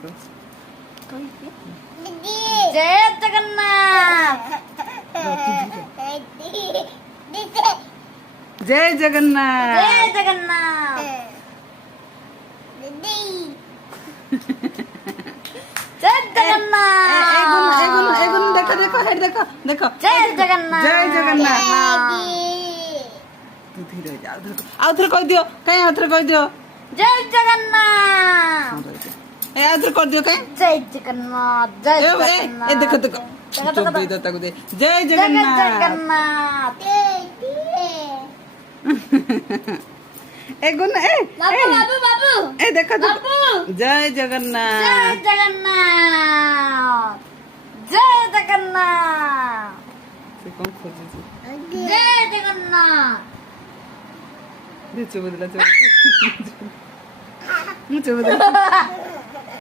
जय जगन्नाथ। जय जगन्नाथ। जय जगन्नाथ। जय जगन्नाथ। एगुन देखो देखो हेड देखो देखो। जय जगन्नाथ। जय जगन्नाथ। तू धीरे जा आउ थरे कह दियो कहीं आउ थरे कह दियो। जय जगन्नाथ। ए आउ थरे कर दियो कहीं। जय जगन्नाथ। जय ए जगन्नाथ। देखो देखो चुप दे दो ताको दे। जय जगन्नाथ। जगन्नाथ। ए गुन ए बाबू बाबू बाबू। ए देखो देखो। बाबू। जय जय जगन्नाथ। जगन्नाथ। जय जगन्नाथ। से कौन खोजे से जय जगन्नाथ। दे चुप दे चुप। मुझे बता